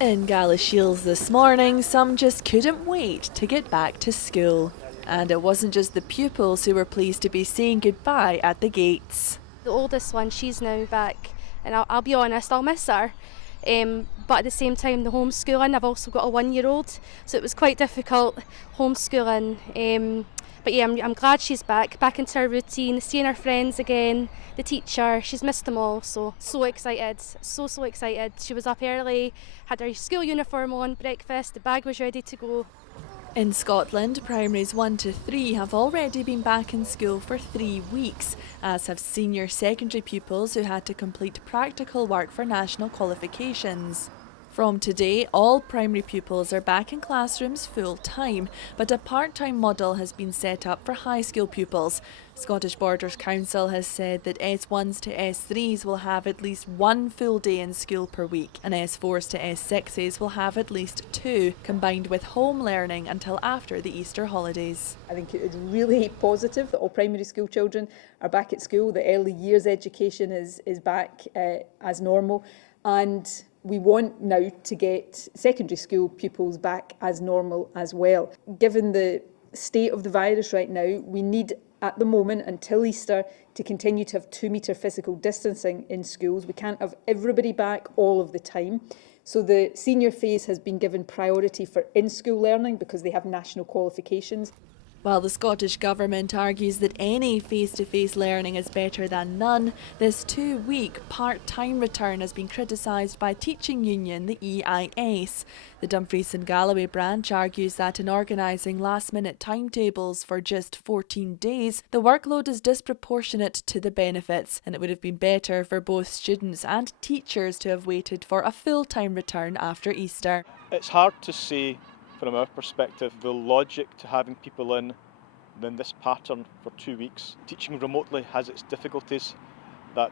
In Galashiels this morning, some just couldn't wait to get back to school. And it wasn't just the pupils who were pleased to be saying goodbye at the gates. The oldest one, she's now back, and I'll be honest, I'll miss her. But at the same time, the homeschooling, I've also got a 1-year-old, so it was quite difficult homeschooling. But yeah, I'm glad she's back into her routine, seeing her friends again, the teacher, she's missed them all, so excited, so excited. She was up early, had her school uniform on, breakfast, the bag was ready to go. In Scotland, primaries 1 to 3 have already been back in school for 3 weeks, as have senior secondary pupils who had to complete practical work for national qualifications. From today, all primary pupils are back in classrooms full-time, but a part-time model has been set up for high school pupils. Scottish Borders Council has said that S1s to S3s will have at least one full day in school per week, and S4s to S6s will have at least two, combined with home learning until after the Easter holidays. I think it is really positive that all primary school children are back at school, the early years education is back as normal, and we want now to get secondary school pupils back as normal as well. Given the state of the virus right now, we need at the moment until Easter to continue to have 2-metre physical distancing in schools. We can't have everybody back all of the time. So the senior phase has been given priority for in-school learning because they have national qualifications. While the Scottish Government argues that any face-to-face learning is better than none, this 2-week part-time return has been criticised by teaching union the EIS. The Dumfries and Galloway branch argues that in organising last-minute timetables for just 14 days, the workload is disproportionate to the benefits, and it would have been better for both students and teachers to have waited for a full-time return after Easter. It's hard to say from our perspective the logic to having people in this pattern for 2 weeks. Teaching remotely has its difficulties. That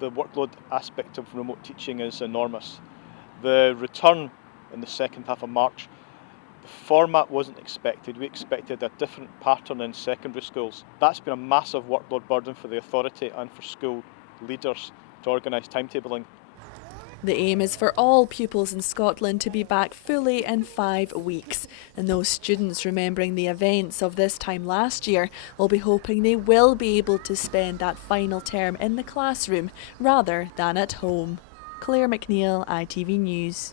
the workload aspect of remote teaching is enormous. The return in the second half of March, the format wasn't expected. We expected a different pattern in secondary schools. That's been a massive workload burden for the authority and for school leaders to organise timetabling. The aim is for all pupils in Scotland to be back fully in 5 weeks, and those students remembering the events of this time last year will be hoping they will be able to spend that final term in the classroom rather than at home. Claire McNeil, ITV News.